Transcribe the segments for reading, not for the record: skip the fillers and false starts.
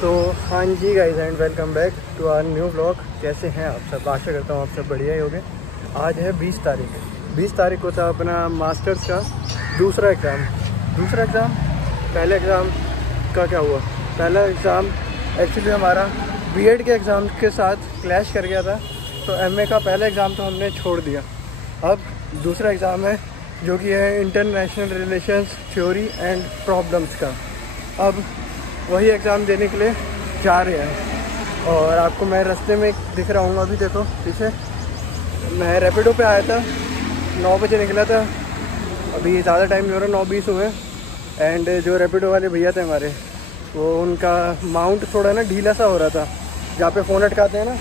तो हाँ जी guys and welcome back to our new vlog. कैसे हैं आप सब? आशा करता हूँ आप सब बढ़िया ही होंगे। आज है 20 तारीख को था अपना मास्टर्स का दूसरा एग्ज़ाम। पहले एग्ज़ाम का क्या हुआ, पहला एग्ज़ाम एक्चुअली हमारा बीएड के एग्ज़ाम के साथ क्लैश कर गया था, तो एमए का पहला एग्ज़ाम तो हमने छोड़ दिया। अब दूसरा एग्ज़ाम है जो कि है international relations theory and problems का। अब वही एग्ज़ाम देने के लिए जा रहे हैं और आपको मैं रास्ते में दिख रहा हूँ। अभी देखो पीछे, मैं रैपिडो पे आया था, 9 बजे निकला था, अभी ज़्यादा टाइम नहीं हो रहा, 9:20 हुए। एंड जो रैपिडो वाले भैया थे हमारे, वो उनका माउंट थोड़ा ना ढीला सा हो रहा था, जहाँ पे फ़ोन अटकाते हैं ना,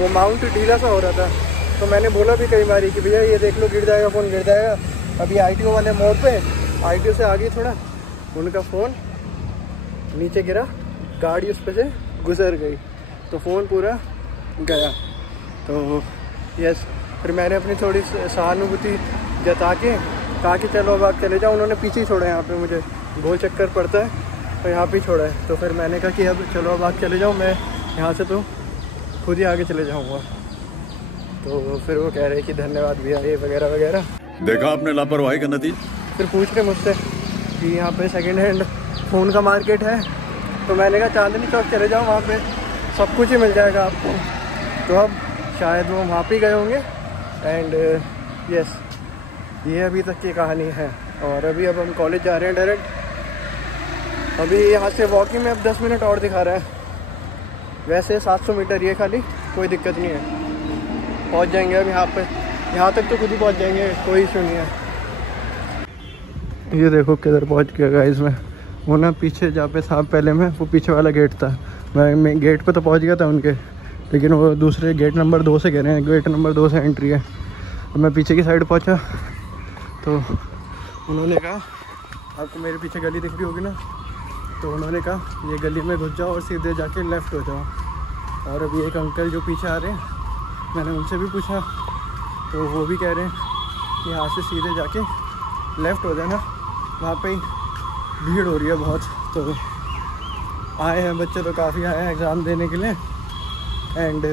वो माउंट ढीला सा हो रहा था। तो मैंने बोला भी कई बारी कि भैया ये देख लो गिर जाएगा, फ़ोन गिर जाएगा। अभी ITO वाले मोड़ पे, ITO से आगे थोड़ा, उनका फ़ोन नीचे गिरा, गाड़ी उस पर से गुजर गई, तो फ़ोन पूरा गया। तो यस, फिर मैंने अपनी थोड़ी सहानुभूति जता के कहा कि चलो अब आप चले जाओ। उन्होंने पीछे ही छोड़ा, यहाँ पे मुझे गोल चक्कर पड़ता है तो यहाँ पे ही छोड़ा है। तो फिर मैंने कहा कि अब चलो अब आप चले जाओ, मैं यहाँ से तो खुद ही आगे चले जाऊँगा। तो फिर वो कह रहे कि धन्यवाद भैया, ये वगैरह वगैरह। देखा आपने लापरवाही का नतीजा। फिर पूछ रहे मुझसे कि यहाँ पे सेकेंड हैंड फ़ोन का मार्केट है, तो मैंने कहा चांदनी चौक चले जाओ, वहाँ पे सब कुछ ही मिल जाएगा आपको। तो अब शायद वो वहाँ पे गए होंगे। एंड यस, ये अभी तक की कहानी है। और अभी अब हम कॉलेज जा रहे हैं डायरेक्ट। अभी यहाँ से वॉकिंग में अब 10 मिनट और दिखा रहा है, वैसे 700 मीटर ये खाली, कोई दिक्कत नहीं है, पहुँच जाएंगे। अब यहाँ तक तो खुद ही पहुँच जाएंगे, कोई इशू नहीं है। ये देखो किधर पहुँच गया गाइस मैं। वो ना पीछे जहाँ पे था पहले में, वो पीछे वाला गेट था, मैं गेट पे तो पहुँच गया था उनके, लेकिन वो दूसरे गेट नंबर 2 से कह रहे हैं, गेट नंबर 2 से एंट्री है। अब मैं पीछे की साइड पहुँचा तो उन्होंने कहा, आपको मेरे पीछे गली दिख रही होगी ना, तो उन्होंने कहा ये गली में घुस जाओ और सीधे जाके लेफ़्ट हो जाओ। और अभी एक अंकल जो पीछे आ रहे हैं, मैंने उनसे भी पूछा, तो वो भी कह रहे हैं कि यहाँ से सीधे जाके लेफ़्ट हो जाना, वहाँ पे ही भीड़ हो रही है बहुत। तो आए हैं बच्चे तो काफ़ी आए हैं एग्ज़ाम देने के लिए। And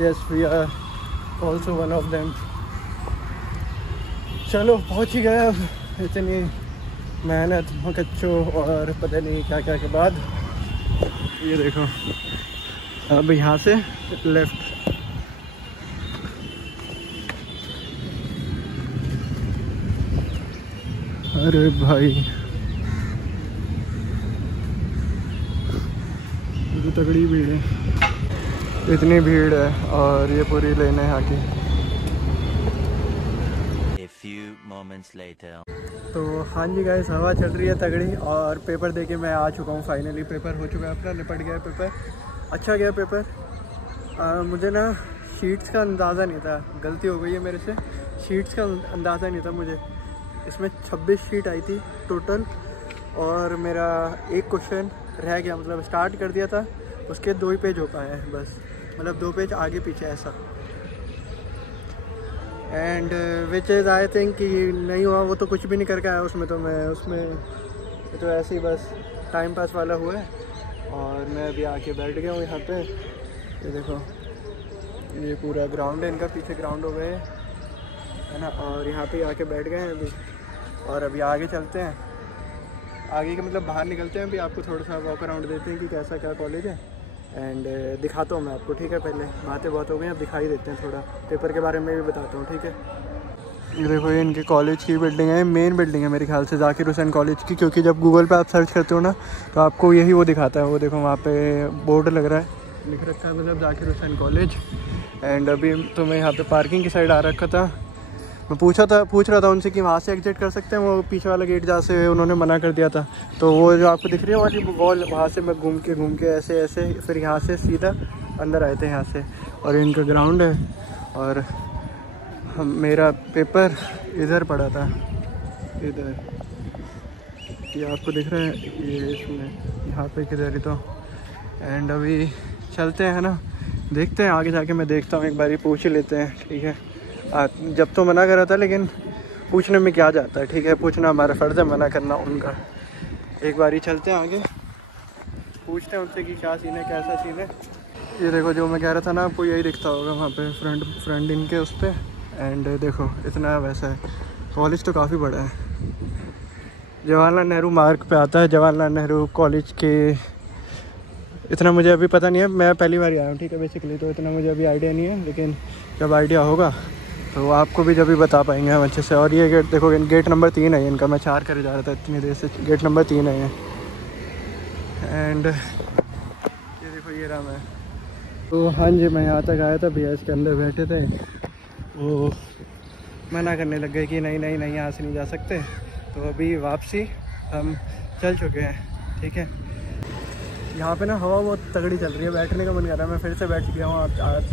yes, we are also one of them. चलो पहुँच ही गए अब, इतनी मेहनत मकच्चों और पता नहीं क्या क्या के बाद। ये देखो अब यहाँ से लेफ़्ट। अरे भाई तो तगड़ी भीड़ है, इतनी भीड़ है और ये पूरी लेन है यहाँ की। A few moments later. तो हाँ जी गाइस, हवा चल रही है तगड़ी और पेपर देके मैं आ चुका हूँ फाइनली। पेपर हो चुका है अपना, निपट गया पेपर, अच्छा गया पेपर। मुझे ना शीट्स का अंदाज़ा नहीं था, गलती हो गई है मेरे से, शीट्स का अंदाज़ा नहीं था मुझे। इसमें 26 शीट आई थी टोटल और मेरा एक क्वेश्चन रह गया, मतलब स्टार्ट कर दिया था, उसके 2 ही पेज हो पाए हैं बस, मतलब 2 पेज आगे पीछे ऐसा। And which is I think कि नहीं हुआ, वो तो कुछ भी नहीं करके आया उसमें, तो मैं उसमें तो ऐसे ही बस टाइम पास वाला हुआ है। और मैं अभी आके बैठ गया हूँ यहाँ पे। ये देखो ये पूरा ग्राउंड है इनका, पीछे ग्राउंड हो गए है ना, और यहाँ पे आके बैठ गए हैं अभी। और अभी आगे चलते हैं, आगे के मतलब बाहर निकलते हैं, अभी आपको थोड़ा सा वॉक अराउंड देते हैं कि कैसा क्या कॉलेज है। एंड दिखाता हूँ मैं आपको, ठीक है? पहले बातें बहुत हो गई, अब दिखाई देते हैं, थोड़ा पेपर के बारे में भी बताता हूँ, ठीक है? ये देखो ये इनके कॉलेज की बिल्डिंग है, मेन बिल्डिंग है मेरे ख्याल से जाकिर हुसैन कॉलेज की, क्योंकि जब गूगल पे आप सर्च करते हो ना तो आपको यही वो दिखाता है। वो देखो वहाँ पे बोर्ड लग रहा है, लिख रखा है मतलब जाकिर हुसैन कॉलेज। एंड अभी तो मैं यहाँ पे पार्किंग की साइड आ रखा था, मैं पूछ रहा था उनसे कि वहाँ से एग्जिट कर सकते हैं, वो पीछे वाला गेट जहाँ से उन्होंने मना कर दिया था। तो वो जो आपको दिख रही है वाली वॉल, वहाँ से मैं घूम के ऐसे फिर यहाँ से सीधा अंदर आए थे यहाँ से। और इनका ग्राउंड है और मेरा पेपर इधर पड़ा था, इधर ये आपको दिख रहा है, ये इसमें यहाँ पे किधर ही तो। एंड अभी चलते हैं ना, देखते हैं आगे जाके, मैं देखता हूँ एक बार, पूछ ही लेते हैं, ठीक है? जब तो मना करा था, लेकिन पूछने में क्या जाता है, ठीक है? पूछना हमारा फ़र्ज़ है, मना करना उनका। एक बार ही चलते हैं आगे, पूछते हैं उनसे कि क्या सीन है, कैसा सीन है। ये देखो जो मैं कह रहा था ना, आपको यही दिखता होगा वहाँ पे फ्रंट इनके उस पर। एंड देखो इतना वैसा है, कॉलेज तो काफ़ी बड़ा है। जवाहरलाल नेहरू मार्ग पे आता है, जवाहरलाल नेहरू कॉलेज के। इतना मुझे अभी पता नहीं है, मैं पहली बार आया हूँ, ठीक है बेसिकली, तो इतना मुझे अभी आइडिया नहीं है, लेकिन जब आइडिया होगा तो आपको भी जब भी बता पाएंगे हम अच्छे से। और ये गेट देखो, गेट नंबर 3 है इनका, मैं 4 करे जा रहा था इतनी देर से, गेट नंबर 3 है ये। एंड ये देखो ये रहा मैं। तो हाँ जी, मैं यहाँ तक आया था, भैया इसके अंदर बैठे थे, वो मना करने लग गए कि नहीं नहीं नहीं यहाँ से नहीं जा सकते। तो अभी वापसी हम चल चुके हैं, ठीक है। यहाँ पे ना हवा बहुत तगड़ी चल रही है, बैठने का मन कर रहा है, मैं फिर से बैठ गया हूँ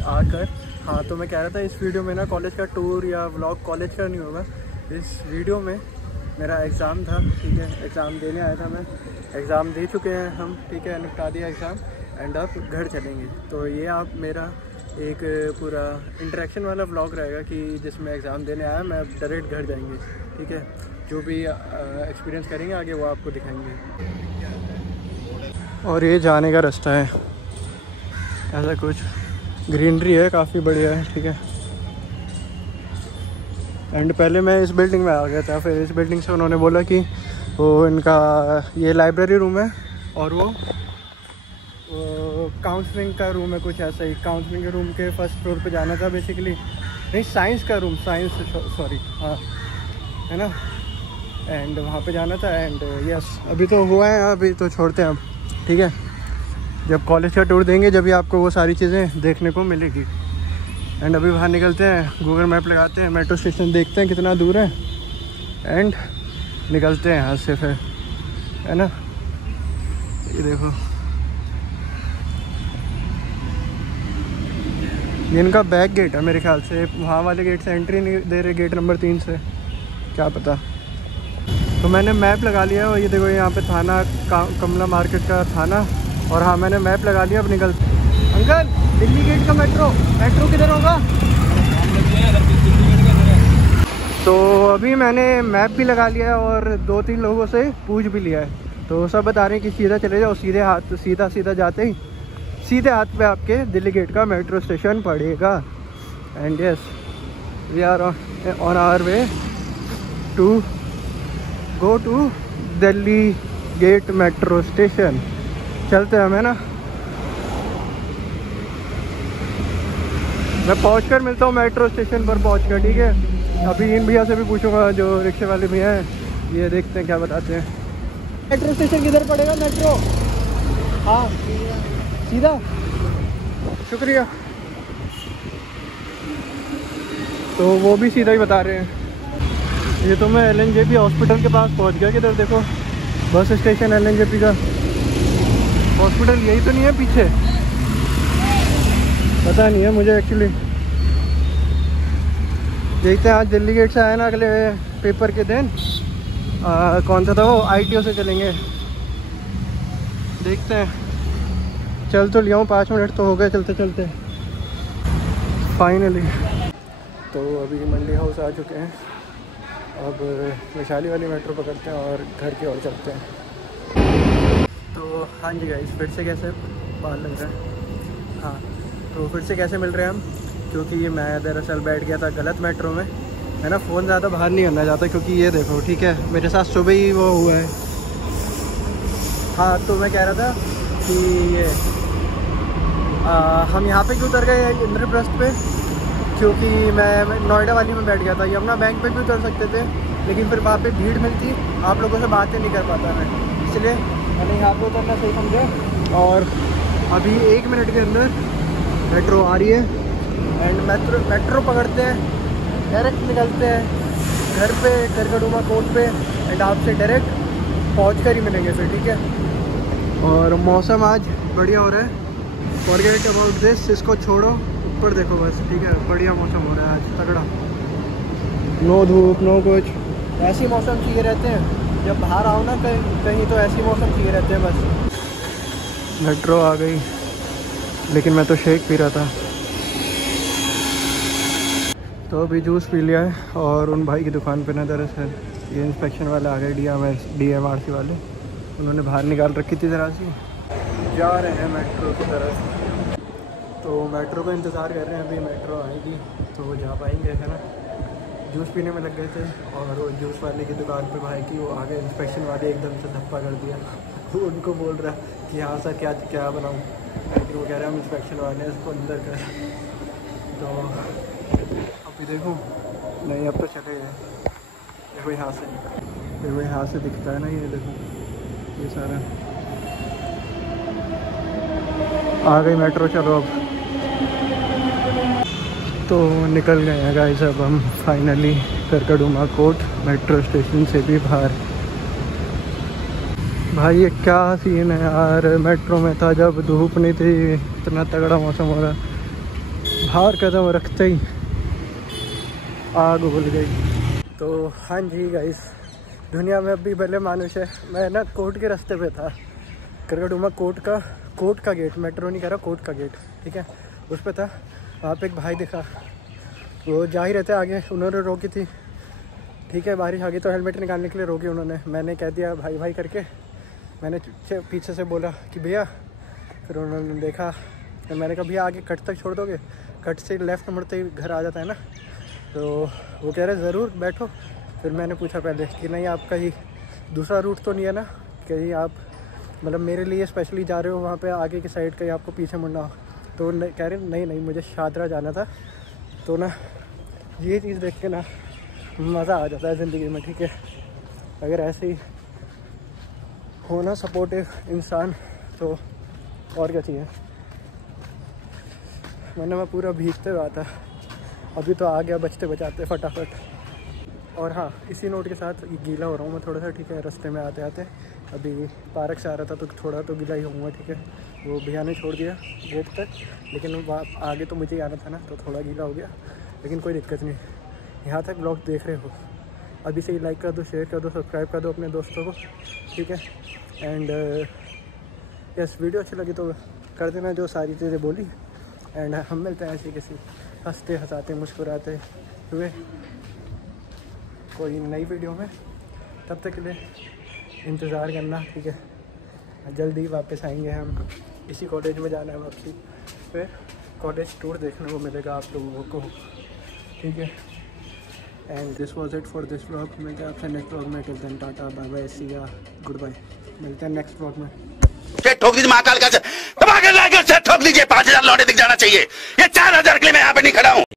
आकर। हाँ तो मैं कह रहा था इस वीडियो में ना कॉलेज का टूर या व्लॉग कॉलेज का नहीं होगा। इस वीडियो में मेरा एग्ज़ाम था, ठीक है, एग्ज़ाम देने आया था मैं, एग्ज़ाम दे चुके हैं हम, ठीक है, निपटा दिया एग्ज़ाम। एंड अब घर चलेंगे। तो ये आप मेरा एक पूरा इंटरेक्शन वाला व्लॉग रहेगा कि जिसमें एग्ज़ाम देने आया, मैं डायरेक्ट घर जाएंगे, ठीक है। जो भी एक्सपीरियंस करेंगे आगे वो आपको दिखाएंगे। और ये जाने का रास्ता है, ऐसा कुछ ग्रीनरी है, काफ़ी बढ़िया है, ठीक है। एंड पहले मैं इस बिल्डिंग में आ गया था, फिर इस बिल्डिंग से उन्होंने बोला कि वो इनका ये लाइब्रेरी रूम है और वो काउंसलिंग का रूम है, कुछ ऐसा ही। काउंसलिंग के रूम के फर्स्ट फ्लोर पे जाना था बेसिकली, नहीं साइंस का रूम, साइंस सॉरी, हाँ है ना। एंड वहाँ पे जाना था। एंड यस अभी तो हुआ है, अभी तो छोड़ते हैं अब, ठीक है। जब कॉलेज का टूर देंगे जब भी आपको वो सारी चीज़ें देखने को मिलेगी। एंड अभी बाहर निकलते हैं, गूगल मैप लगाते हैं, मेट्रो स्टेशन देखते हैं कितना दूर है, एंड निकलते हैं यहाँ से फिर, है ना। ये देखो ये इनका बैक गेट है मेरे ख्याल से, वहाँ वाले गेट से एंट्री नहीं दे रहे, गेट नंबर 3 से, क्या पता। तो मैंने मैप लगा लिया है और ये देखो यहाँ पे थाना कमला मार्केट का थाना। और हाँ मैंने मैप लगा लिया, अब निकल। अंकल दिल्ली गेट का मेट्रो किधर होगा? तो अभी मैंने मैप भी लगा लिया है और 2-3 लोगों से पूछ भी लिया है, तो सब बता रहे हैं कि सीधा चले जाओ, सीधे हाथ, सीधा जाते ही सीधे हाथ पे आपके दिल्ली गेट का मेट्रो स्टेशन पड़ेगा। And yes we are on our way to go to Delhi gate metro station. चलते हैं हमें ना, मैं पहुंचकर मिलता हूँ मेट्रो स्टेशन पर पहुंचकर, ठीक है। अभी इन भैया से भी पूछूंगा जो रिक्शे वाले भैया हैं, ये देखते हैं क्या बताते हैं। मेट्रो स्टेशन किधर पड़ेगा? मेट्रो हाँ सीधा, शुक्रिया। तो वो भी सीधा ही बता रहे हैं। ये तो मैं LNJP हॉस्पिटल के पास पहुंच गया। किधर देखो बस स्टेशन LNJP का, हॉस्पिटल यही तो नहीं है पीछे? पता नहीं है मुझे एक्चुअली। देखते हैं, आज दिल्ली गेट से आया ना, अगले पेपर के दिन कौन सा था वो, ITO से चलेंगे, देखते हैं। चल तो लिया हूँ, 5 मिनट तो हो गए चलते चलते फाइनली। तो अभी मंडी हाउस आ चुके हैं, अब वैशाली वाली मेट्रो पकड़ते हैं और घर की ओर चलते हैं। तो हाँ जी गाइस, फिर से कैसे बाहर लग रहा है, हाँ तो फिर से कैसे मिल रहे हैं हम, क्योंकि मैं दरअसल बैठ गया था गलत मेट्रो में, है ना। फ़ोन ज़्यादा बाहर नहीं करना चाहता, क्योंकि ये देखो ठीक है, मेरे साथ सुबह ही वो हुआ है। हाँ तो मैं कह रहा था कि ये हम यहाँ पे क्यों उतर गए इंद्रप्रस्थ पे, क्योंकि मैं नोएडा वाली में बैठ गया था। यमुना बैंक पे भी उतर सकते थे, लेकिन फिर वहाँ पे भीड़ मिलती, आप लोगों से बातें नहीं कर पाता मैं, इसलिए मैंने यहाँ पे उतरना सही समझा। और अभी 1 मिनट के अंदर मेट्रो आ रही है। एंड मेट्रो पकड़ते हैं, डायरेक्ट निकलते हैं घर पे, करकड़ुमा कोर्ट पे। एंड आपसे डायरेक्ट पहुँच कर ही मिलेंगे फिर, ठीक है। और मौसम आज बढ़िया हो रहा है, फॉरगेट अबाउट दिस, इसको छोड़ो, ऊपर देखो बस, ठीक है। बढ़िया मौसम हो रहा है आज, तगड़ा, नो धूप नो कुछ, ऐसी मौसम चाहिए रहते हैं। जब बाहर आओ ना कहीं तो ऐसी मौसम चाहिए रहते हैं बस। मेट्रो आ गई, लेकिन मैं तो शेक पी रहा था। तो अभी जूस पी लिया है, और उन भाई की दुकान पे ना दरअसल ये इंस्पेक्शन वाले आ गए, DMRC वाले, उन्होंने बाहर निकाल रखी थी ज़रा सी। जा रहे हैं मेट्रो की तरफ। तो मेट्रो का इंतज़ार कर रहे हैं, अभी मेट्रो आएगी तो जा पाएंगे, है ना। जूस पीने में लग गए थे और वो जूस वाले की दुकान पे भाई की वो आगे इंस्पेक्शन वाले एकदम से धप्पा कर दिया। वो उनको बोल रहा कि हाँ सर क्या क्या बनाऊँ, लेकिन वो कह रहे हैं हम इंस्पेक्शन वाले हैं, इसको अंदर कर। तो अभी देखूँ नहीं, अब तो चले गए। देखो यहाँ से, देखो यहाँ से दिखता है ना, ये देखो ये सारा आ गई मेट्रो। चलो अब तो निकल गए हैं गाइस, अब हम फाइनली करकड़ुमा कोट मेट्रो स्टेशन से भी बाहर। भाई ये क्या सीन है यार, मेट्रो में था जब धूप नहीं थी, इतना तगड़ा मौसम हो रहा, बाहर कदम रखते ही आग उगल गई। तो हाँ जी गाइस, दुनिया में अभी भले मानुष है। मैं ना कोर्ट के रास्ते पे था, करकड़ुमा कोर्ट का गेट, मेट्रो नहीं कह रहा, कोर्ट का गेट, ठीक है, उस पर था। वहाँ पे एक भाई दिखा, वो जा ही रहते आगे, उन्होंने रोकी थी, ठीक है, बारिश आ गई तो हेलमेट निकालने के लिए रोकी उन्होंने। मैंने कह दिया भाई भाई करके, मैंने पीछे से बोला कि भैया, फिर उन्होंने देखा, फिर मैंने कहा भैया आगे कट तक छोड़ दोगे, कट से लेफ़्ट मुड़ते ही घर आ जाता है ना। तो वो कह रहे ज़रूर बैठो। फिर मैंने पूछा पहले कि नहीं आपका ही दूसरा रूट तो नहीं है ना, कहीं आप मतलब मेरे लिए स्पेशली जा रहे हो वहाँ पे आगे की साइड, कहीं आपको पीछे मुड़ना हो। तो कह रहे नहीं मुझे शादरा जाना था। तो ना ये चीज़ देख के ना मज़ा आ जाता है ज़िंदगी में, ठीक है। अगर ऐसे ही हो ना सपोर्टिव इंसान तो और क्या चाहिए। वरना मैं पूरा भीगते हुआ था, अभी तो आ गया बचते बचाते फटाफट। और हाँ, इसी नोट के साथ गीला हो रहा हूँ मैं थोड़ा सा, ठीक है। रास्ते में आते आते अभी पार्क से आ रहा था तो थोड़ा तो गीला ही होऊंगा, ठीक है। वो भैया ने छोड़ दिया गेट तक, लेकिन वहाँ आगे तो मुझे ही आना था ना, तो थोड़ा गीला हो गया, लेकिन कोई दिक्कत नहीं। यहाँ तक ब्लॉग देख रहे हो, अभी से ही लाइक कर दो, शेयर कर दो, सब्सक्राइब कर दो अपने दोस्तों को, ठीक है। एंड यस, वीडियो अच्छी लगी तो कर देना जो सारी चीज़ें बोली। एंड हम मिलते हैं ऐसी किसी हंसते हंसाते मुस्कुराते हुए कोई नई वीडियो में। तब तक के लिए इंतज़ार करना, ठीक है। जल्दी वापस आएंगे हम, इसी कॉलेज में जाना है वापसी, फिर कॉलेज टूर देखने को मिलेगा आप लोगों को, ठीक है। And this was it for this vlog. मिलते हैं आपसे नेक्स्ट व्लॉग में। Till then tata bye bye, see ya good bye. मिलते हैं नेक्स्ट व्लॉग में। ठोक दीजिए महाकाल का, ठोक दीजिए, 5000 लौटे दिख जाना चाहिए। ये 4000 के लिए मैं यहाँ पे नहीं खड़ा हूँ।